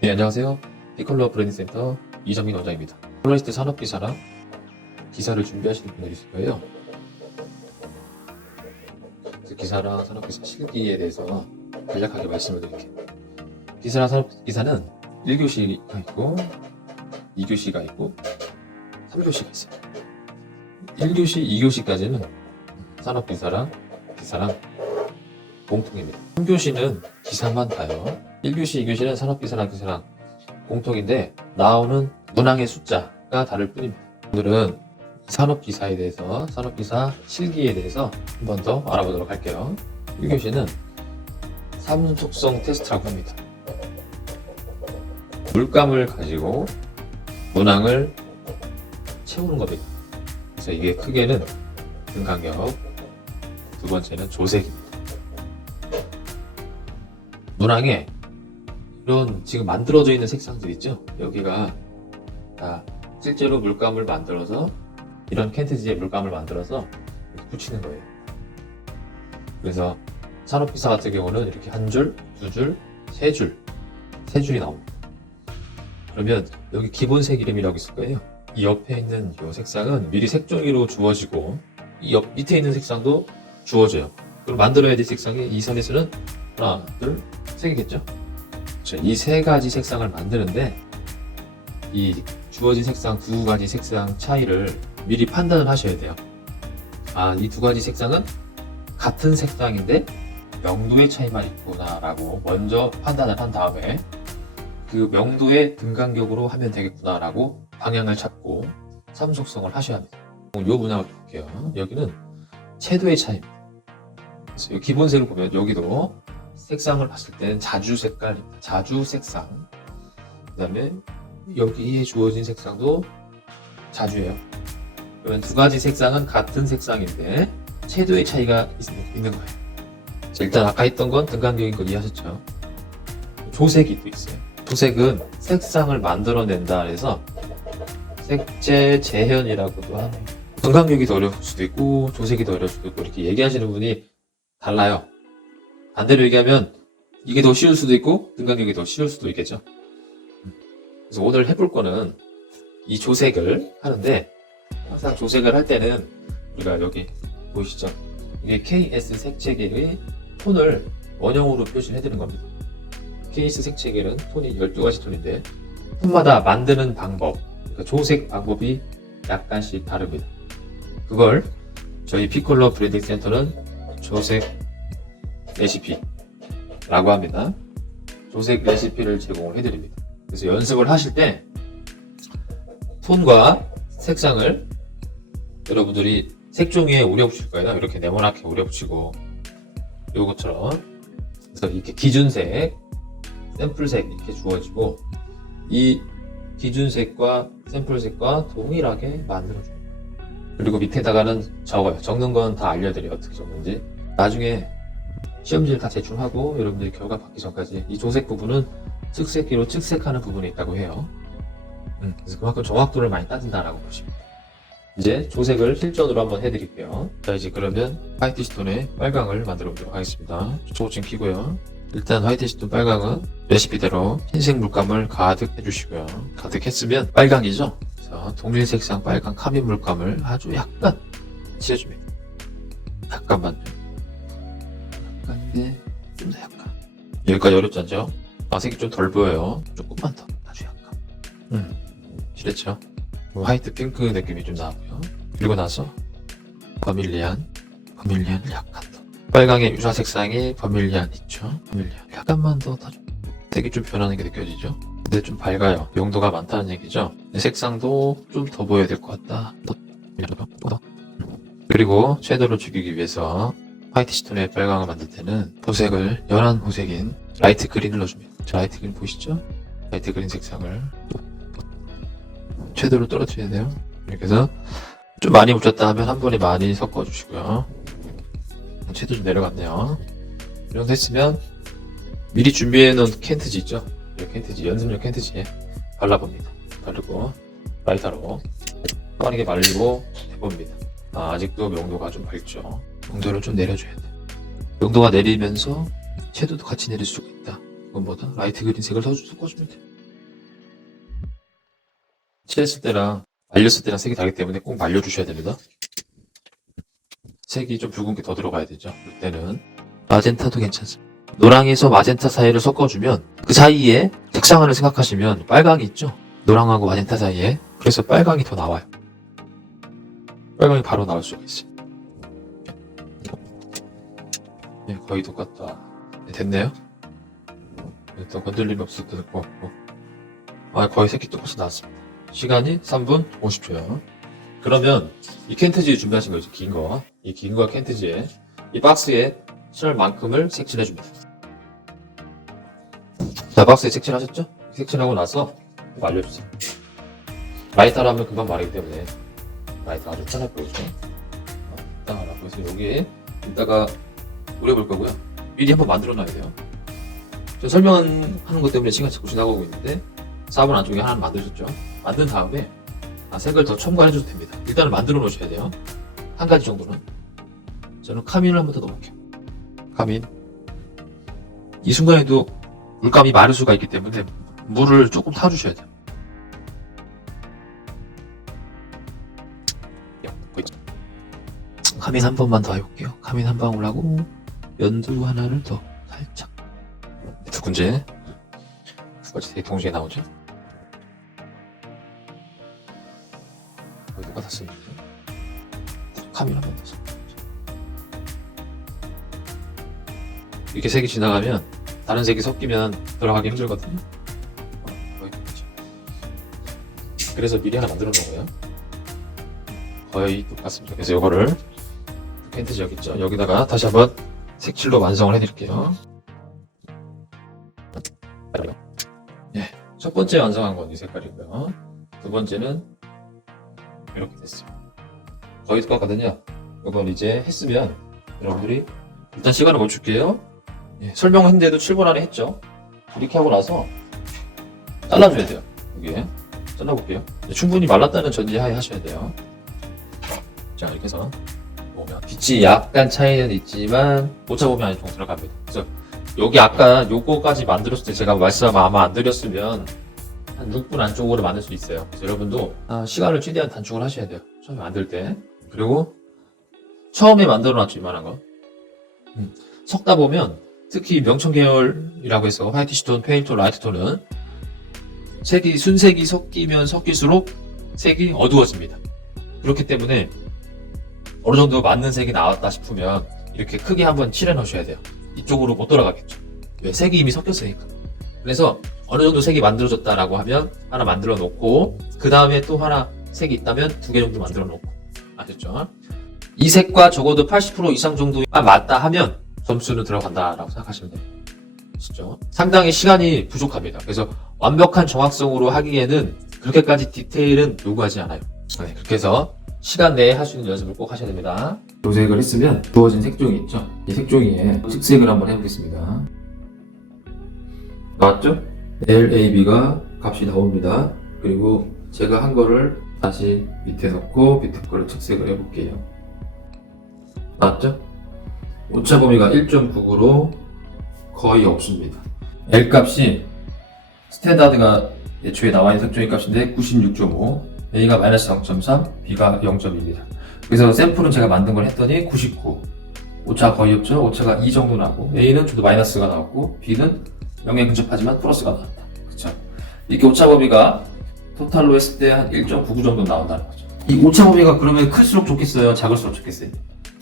네, 안녕하세요. 피컬러 브랜드 센터 이정민 원장입니다. 폴라리스트 산업기사랑 기사를 준비하시는 분들이 있을 거예요. 그래서 기사랑 산업기사 실기에 대해서 간략하게 말씀을 드릴게요. 기사랑 산업기사는 1교시가 있고 2교시가 있고 3교시가 있어요. 1교시, 2교시까지는 산업기사랑 기사랑 공통입니다. 3교시는 기사만 봐요. 1교시, 2교시는 산업기사랑 기사랑 공통인데 나오는 문항의 숫자가 다를 뿐입니다. 오늘은 산업기사에 대해서, 산업기사 실기에 대해서 한 번 더 알아보도록 할게요. 1교시는 삼속성 테스트라고 합니다. 물감을 가지고 문항을 채우는 겁니다. 그래서 이게 크게는 등간격, 두 번째는 조색입니다. 문항에 이런 지금 만들어져 있는 색상들 있죠? 여기가 다 실제로 물감을 만들어서 이런 캔트지에 물감을 만들어서 이렇게 붙이는 거예요. 그래서 산업기사 같은 경우는 이렇게 한 줄, 두 줄, 세 줄이 나옵니다. 그러면 여기 기본색 이름이라고 있을 거예요. 이 옆에 있는 이 색상은 미리 색종이로 주어지고 이 옆 밑에 있는 색상도 주어져요. 그럼 만들어야 될 색상이 이 선에서는 하나, 둘, 세 개겠죠? 이 세 가지 색상을 만드는데 이 주어진 색상 두 가지 색상 차이를 미리 판단을 하셔야 돼요. 아, 이 두 가지 색상은 같은 색상인데 명도의 차이만 있구나 라고 먼저 판단을 한 다음에 그 명도의 등간격으로 하면 되겠구나 라고 방향을 잡고 삼속성을 하셔야 합니다. 이 문항을 볼게요. 여기는 채도의 차이입니다. 그래서 이 기본색을 보면 여기도 색상을 봤을 때는 자주 색깔입니다. 자주 색상. 그 다음에 여기에 주어진 색상도 자주예요. 그러면 두 가지 색상은 같은 색상인데 채도의 차이가 있는 거예요. 자, 일단 아까 했던 건 등간격인 거 이해하셨죠? 조색이 또 있어요. 조색은 색상을 만들어낸다 해서 색재 재현이라고도 하네요. 등간격이 더 어려울 수도 있고 조색이 더 어려울 수도 있고 이렇게 얘기하시는 분이 달라요. 반대로 얘기하면 이게 더 쉬울 수도 있고 등간격이 더 쉬울 수도 있겠죠. 그래서 오늘 해볼 거는 이 조색을 하는데 항상 조색을 할 때는 우리가 여기 보이시죠? 이게 KS 색채계의 톤을 원형으로 표시를 해드리는 겁니다. KS 색채계는 톤이 12가지 톤인데 톤마다 만드는 방법, 그러니까 조색 방법이 약간씩 다릅니다. 그걸 저희 피컬러 브랜딩 센터는 조색 레시피라고 합니다. 조색 레시피를 제공을 해드립니다. 그래서 연습을 하실 때 톤과 색상을 여러분들이 색종이에 우려붙일 거예요. 이렇게 네모나게 우려붙이고 요것처럼 그래서 이렇게 기준색, 샘플색 이렇게 주어지고 이 기준색과 샘플색과 동일하게 만들어줍니다. 그리고 밑에다가는 적어요. 적는 건 다 알려드려요. 어떻게 적는지. 나중에 시험지를 다 제출하고 여러분들이 결과 받기 전까지 이 조색 부분은 측색기로 측색하는 부분이 있다고 해요. 그래서 그만큼 정확도를 많이 따진다라고 보시면 돼요. 이제 조색을 실전으로 한번 해드릴게요. 자, 이제 그러면 화이트 스톤에 빨강을 만들어 보도록 하겠습니다. 초고층 키고요. 일단 화이트 스톤 빨강은 레시피대로 흰색 물감을 가득 해주시고요. 가득 했으면 빨강이죠. 그래서 동일 색상 빨강 카민 물감을 아주 약간 칠해줍니다. 약간만요. 약간인데 좀 더 약간. 여기까지 어렵지 않죠? 색이 좀 덜 보여요. 조금만 더 아주 약간. 칠했죠? 화이트 핑크 느낌이 좀 나고요. 그리고 나서 버밀리안을 약간 더. 빨강의 유사 색상이 버밀리안 있죠? 버밀리안 약간만 더 타줘. 색이 좀 변하는 게 느껴지죠? 근데 좀 밝아요. 용도가 많다는 얘기죠? 색상도 좀 더 보여야 될 것 같다. 더. 그리고 섀도우를 죽이기 위해서 화이트 스톤에 빨강을 만들 때는 보색을 연한 보색인 라이트 그린을 넣어줍니다. 자, 라이트 그린 보이시죠? 라이트 그린 색상을 섀도우를 떨어뜨려야 돼요. 이렇게 해서 좀 많이 묻혔다 하면 한 번에 많이 섞어주시고요. 섀도우 좀 내려갔네요. 이 정도 했으면 미리 준비해 놓은 캔트지 있죠? 이 캔트지, 연습용 캔트지에 발라봅니다. 바르고 라이터로 빠르게 말리고 해봅니다. 아직도 명도가 좀 밝죠? 명도를 좀 내려줘야 돼. 명도가 내리면서 섀도우도 같이 내릴 수가 있다. 그건보다 라이트 그린색을 섞어주면 돼. 칠했을 때랑 말렸을 때랑 색이 다르기 때문에 꼭 말려주셔야 됩니다. 색이 좀 붉은 게 더 들어가야 되죠. 이때는 마젠타도 괜찮습니다. 노랑에서 마젠타 사이를 섞어주면 그 사이에 색상을 생각하시면 빨강이 있죠. 노랑하고 마젠타 사이에. 그래서 빨강이 더 나와요. 빨강이 바로 나올 수가 있어요. 네, 거의 똑같다. 네, 됐네요. 일단 건들림이 없을 것 같고. 거의 색이 똑같이 나왔습니다. 시간이 3분 50초요. 그러면 이 캔트지 준비하신 거 있죠? 긴 거. 이 긴 거 캔트지에 이 박스에 칠 만큼을 색칠해줍니다. 자, 박스에 색칠하셨죠? 색칠하고 나서 말려주세요. 라이터로 하면 금방 마르기 때문에 라이터 아주 편할 거죠. 이따가 그래서 여기에 이따가 우려볼 거고요. 미리 한번 만들어 놔야 돼요. 저 설명하는 것 때문에 시간이 자꾸 지나가고 있는데 4번 안쪽에 하나 만드셨죠? 만든 다음에 색을 더 첨가해줘도 됩니다. 일단은 만들어 놓으셔야 돼요. 한 가지 정도는. 저는 카민을 한 번 더 넣어볼게요. 카민. 이 순간에도 물감이 마를 수가 있기 때문에 물을 조금 타주셔야 돼요. 카민 한 번만 더 해볼게요. 카민 한 방울 하고 연두 하나를 더 살짝. 두 군데 두 가지 동시에 나오죠. 거의 똑같았습니다. 카민 한 번 더. 이렇게 색이 지나가면 다른 색이 섞이면 들어가기 힘들거든요. 거의 똑같죠. 그래서 미리 하나 만들어 놓은 거예요. 거의 똑같습니다. 그래서 이거를 캔트지 여기 있죠. 여기다가 다시 한번 색칠로 완성을 해드릴게요. 예, 첫 번째 완성한 건 이 색깔이고요. 두 번째는 이렇게 됐어요. 거의 똑같거든요. 이건 이제 했으면 여러분들이 일단 시간을 멈출게요. 예, 설명했는데도 7분 안에 했죠. 이렇게 하고 나서 잘라줘야 돼요. 여기에 잘라볼게요. 충분히 말랐다는 전제하에 하셔야 돼요. 자, 이렇게 해서 보면 빛이 약간 차이는 있지만 오차범위 안에 좀 들어갑니다. 그래서 여기 아까 요거까지 만들었을 때 제가 말씀 아마 안 드렸으면 한 6분 안쪽으로 만들 수 있어요. 그래서 여러분도 시간을 최대한 단축을 하셔야 돼요. 처음에 만들 때. 그리고 처음에 만들어놨죠, 이만한 거. 섞다 보면 특히 명청 계열이라고 해서 화이트스톤, 페인톤, 라이트톤은 색이 순색이 섞이면 섞일수록 색이 어두워집니다. 그렇기 때문에 어느 정도 맞는 색이 나왔다 싶으면 이렇게 크게 한번 칠해 놓으셔야 돼요. 이쪽으로 못 돌아가겠죠. 왜? 색이 이미 섞였으니까. 그래서 어느 정도 색이 만들어졌다라고 하면 하나 만들어 놓고 그 다음에 또 하나 색이 있다면 2개 정도 만들어 놓고. 아셨죠? 이 색과 적어도 80% 이상 정도만 맞다 하면 점수는 들어간다라고 생각하시면 돼요. 아시죠? 상당히 시간이 부족합니다. 그래서 완벽한 정확성으로 하기에는 그렇게까지 디테일은 요구하지 않아요. 네, 그렇게 해서 시간 내에 할 수 있는 연습을 꼭 하셔야 됩니다. 도색을 했으면 주어진 색종이 있죠? 이 색종이에 특색을 한번 해보겠습니다. 나왔죠? LAB가 값이 나옵니다. 그리고 제가 한 거를 다시 밑에 넣고 밑에 거를 특색을 해볼게요. 나왔죠? 오차 범위가 1.99로 거의 없습니다. L 값이 스탠다드가 애초에 나와 있는 색종이 값인데 96.5, A가 마이너스 0.3, B가 0.2입니다. 그래서 샘플은 제가 만든 걸 했더니 99. 오차 거의 없죠? 오차가 2 정도 나고, A는 좀 더 마이너스가 나왔고, B는 0에 근접하지만 플러스가 나왔다. 그쵸? 이렇게 오차 범위가 토탈로 했을 때 한 1.99 정도 나온다는 거죠. 이 오차 범위가 그러면 클수록 좋겠어요? 작을수록 좋겠어요?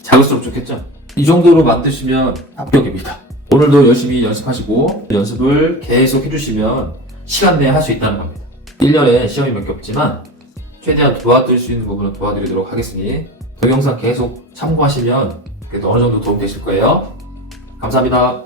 작을수록 좋겠죠? 이 정도로 만드시면 합격입니다. 오늘도 열심히 연습하시고 연습을 계속 해주시면 시간 내에 할 수 있다는 겁니다. 1년에 시험이 몇 개 없지만 최대한 도와드릴 수 있는 부분은 도와드리도록 하겠으니 동영상 계속 참고하시면 그래도 어느 정도 도움 되실 거예요. 감사합니다.